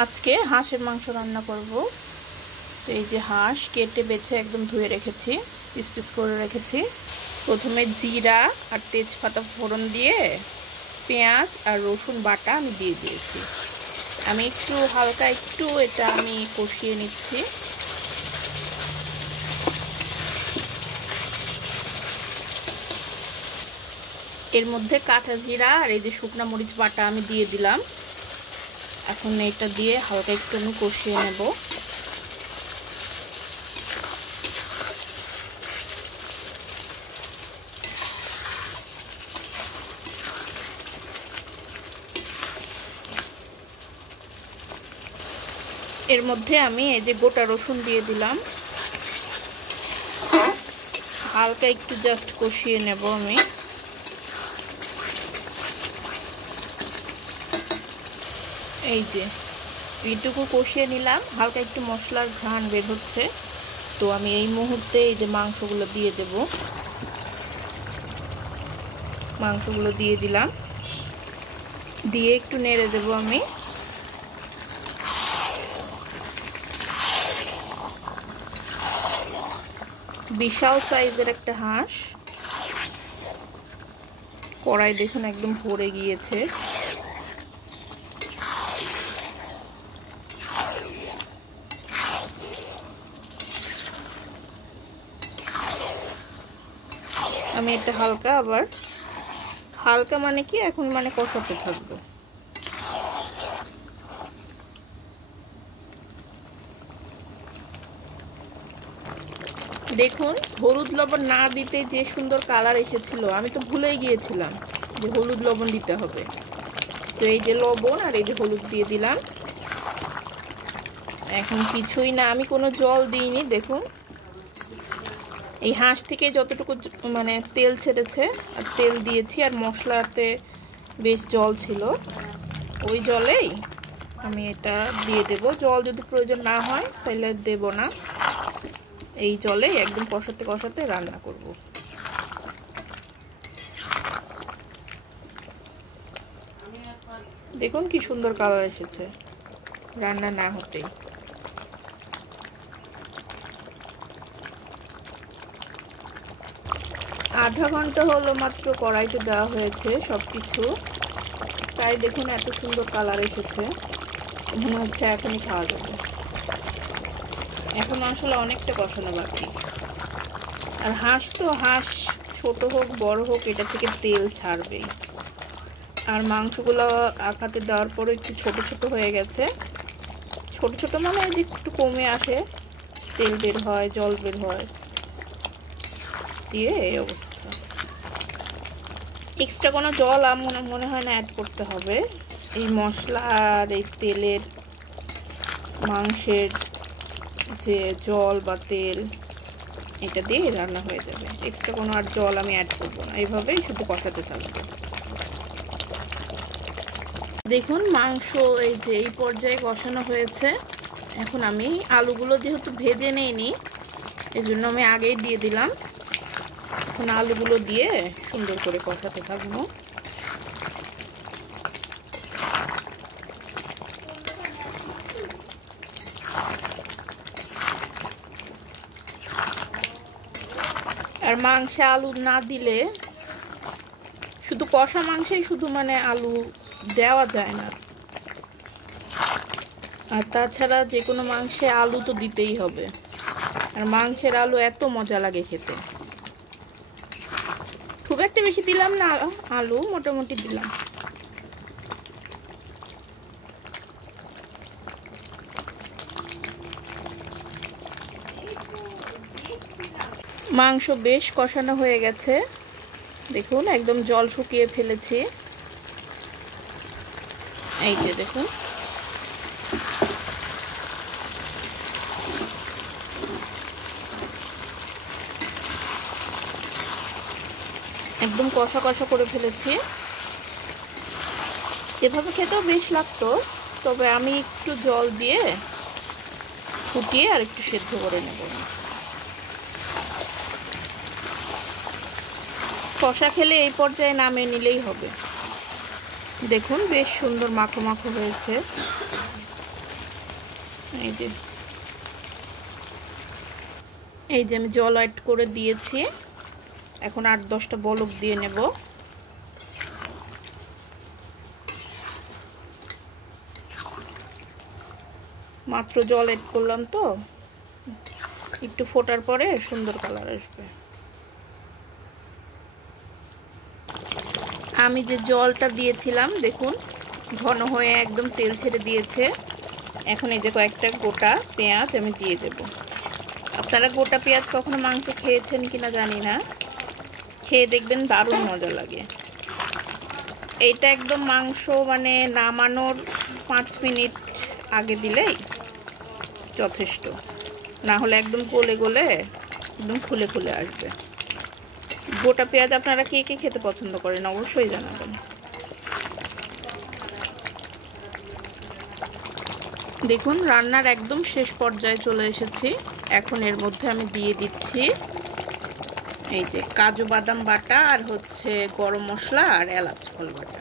আজকে হাঁসের মাংস রান্না করব। তো এই যে হাঁস কেটে বেছে একদম ধুয়ে রেখেছি, পিস পিস করে রেখেছি। প্রথমে জিরা আর তেজপাতা ফোড়ন দিয়ে পেঁয়াজ আর রসুন বাটা আমি দিয়ে দিয়েছি। আমি একটু হালকা এটা আমি কষিয়ে নিচ্ছি। এর মধ্যে কাঁচা জিরা আর এই যে শুকনা মরিচ বাটা আমি দিয়ে দিলাম। এখন এটা দিয়ে হালকা একটু আমি কষিয়ে নেব। এর মধ্যে আমি এই যে গোটা রসুন দিয়ে দিলাম, হালকা একটু জাস্ট কষিয়ে নেব আমি। এই যে এইটুকু কষিয়ে নিলাম, হালকা একটু মশলার ঘ্রাণ বের হচ্ছে। তো আমি এই মুহূর্তে এই যে মাংসগুলো দিয়ে দেব। মাংসগুলো দিয়ে দিলাম, দিয়ে একটু নেড়ে দেব আমি। বিশাল সাইজের একটা হাঁস, কড়াই দেখুন একদম ভরে গিয়েছে। আমি এটা হালকা মানে কি এখন মানে কষাতে থাকবো। দেখুন হলুদ লবণ না দিতে যে সুন্দর কালার এসেছিল, আমি তো ভুলেই গিয়েছিলাম যে হলুদ লবণ দিতে হবে। তো এই যে লবণ আর এই যে হলুদ দিয়ে দিলাম। এখন কিছুই না, আমি কোনো জল দিইনি। দেখুন এই হাঁস থেকে যতটুকু মানে তেল ছেড়েছে আর তেল দিয়েছি, আর মশলাতে বেশ জল ছিল, ওই জলেই আমি এটা দিয়ে দেব। জল যদি প্রয়োজন না হয় তাহলে দেব না, এই জলে একদম কষাতে কষাতে রান্না করব। দেখুন কি সুন্দর কালার এসেছে রান্না না হতেই। আধা ঘন্টা হলো মাত্র কড়াইতে দেওয়া হয়েছে সবকিছু, তাই দেখুন এত সুন্দর কালার এসেছে। মনে হচ্ছে এখনই খাওয়া যাবে। এখন আসলে অনেকটা কষানো বাকি। আর হাঁস ছোট হোক বড় হোক এটা থেকে তেল ছাড়বেই। আর মাংসগুলো আঁকাতে দেওয়ার পরে একটু ছোট ছোট হয়ে গেছে। ছোট ছোট মানে যে একটু কমে আসে, তেল বের হয়, জল বের হয়, দিয়ে এই অবস্থা। এক্সট্রা কোনো জল মনে হয় না অ্যাড করতে হবে। এই মশলা আর এই তেলের মাংসের যে জল বা তেল, এটা দিয়ে রান্না হয়ে যাবে। এক্সট্রা কোনো আর জল আমি অ্যাড করবো না, এইভাবেই শুধু কষাতে থাকবো। দেখুন মাংস এই যে এই পর্যায়ে কষানো হয়েছে। এখন আমি আলুগুলো যেহেতু ভেজে নেইনি, এই জন্য আমি আগেই দিয়ে দিলাম। এখন আলুগুলো দিয়ে সুন্দর করে কষাতে থাকবো। আর মাংসে আলু না দিলে, শুধু কষা মাংসেই শুধু মানে আলু দেওয়া যায় না, আর তাছাড়া যে কোনো মাংসে আলু তো দিতেই হবে। আর মাংসের আলু এত মজা লাগে খেতে। খুব একটা বেশি দিলাম না আলু, মোটামুটি দিলাম। মাংস বেশ কষানো হয়ে গেছে, দেখুন একদম জল শুকিয়ে ফেলেছি। এই যে দেখুন একদম কষা কষা করে ফেলেছি। এভাবে খেতেও বেশ লাগতো, তবে আমি একটু জল দিয়ে ফুটিয়ে আর একটু সেদ্ধ করে নেব। কষা খেলে এই পর্যায়ে নামিয়ে নিলেই হবে। দেখুন বেশ সুন্দর মাখো মাখো হয়েছে। এই যে আমি জল অ্যাড করে দিয়েছি। এখন 8-10টা বলক দিয়ে নেব। মাত্র জল অ্যাড করলাম তো, একটু ফোটার পরে সুন্দর কালার আসবে। আমি যে জলটা দিয়েছিলাম দেখুন ঘন হয়ে একদম তেল ছেড়ে দিয়েছে। এখন এই যে কয়েকটা গোটা পেঁয়াজ আমি দিয়ে দেব। আপনারা গোটা পেঁয়াজ কখনো মাংস খেয়েছেন কিনা জানি না, খেয়ে দেখবেন দারুণ মজা লাগে। এইটা একদম মাংস মানে নামানোর 5 মিনিট আগে দিলেই যথেষ্ট, না হলে একদম গলে গলে একদম ফুলে ফুলে আসবে। গোটা পেঁয়াজ আপনারা কে কে খেতে পছন্দ করেন অবশ্যই জানাবেন। দেখুন রান্নার একদম শেষ পর্যায়ে চলে এসেছি। এখন এর মধ্যে আমি দিয়ে দিচ্ছি এই যে কাজু বাদাম বাটা আর হচ্ছে গরম মশলা আর এলাচ ফল বাটা।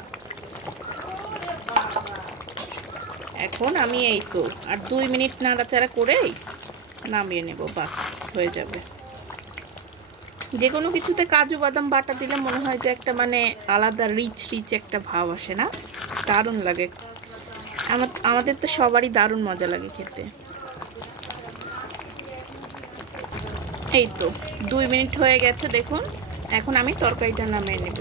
এখন আমি এই তো আর 2 মিনিট নাড়াচাড়া করেই নামিয়ে নেব, বাস হয়ে যাবে। যে কোনো কিছুতে কাজু বাদাম বাটা দিলে মনে হয় যে একটা মানে আলাদা রিচ একটা ভাব আসে না, দারুণ লাগে। আমাদের তো সবারই দারুণ মজা লাগে খেতে। এই তো 2 মিনিট হয়ে গেছে দেখুন। এখন আমি তরকারিটা নামিয়ে নেব।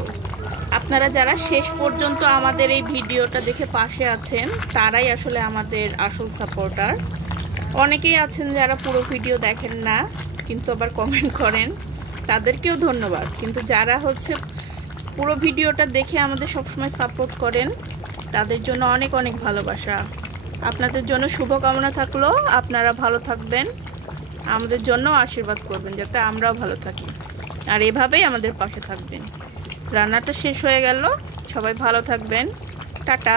আপনারা যারা শেষ পর্যন্ত আমাদের এই ভিডিওটা দেখে পাশে আছেন তারাই আসলে আমাদের আসল সাপোর্টার। অনেকেই আছেন যারা পুরো ভিডিও দেখেন না কিন্তু আবার কমেন্ট করেন, তাদেরকেও ধন্যবাদ। কিন্তু যারা হচ্ছে পুরো ভিডিওটা দেখে আমাদের সবসময় সাপোর্ট করেন তাদের জন্য অনেক অনেক ভালোবাসা। আপনাদের জন্য শুভকামনা থাকলো, আপনারা ভালো থাকবেন, আমাদের জন্য আশীর্বাদ করবেন যাতে আমরাও ভালো থাকি, আর এভাবেই আমাদের পাশে থাকবেন। রান্নাটা শেষ হয়ে গেল, সবাই ভালো থাকবেন, টাটা।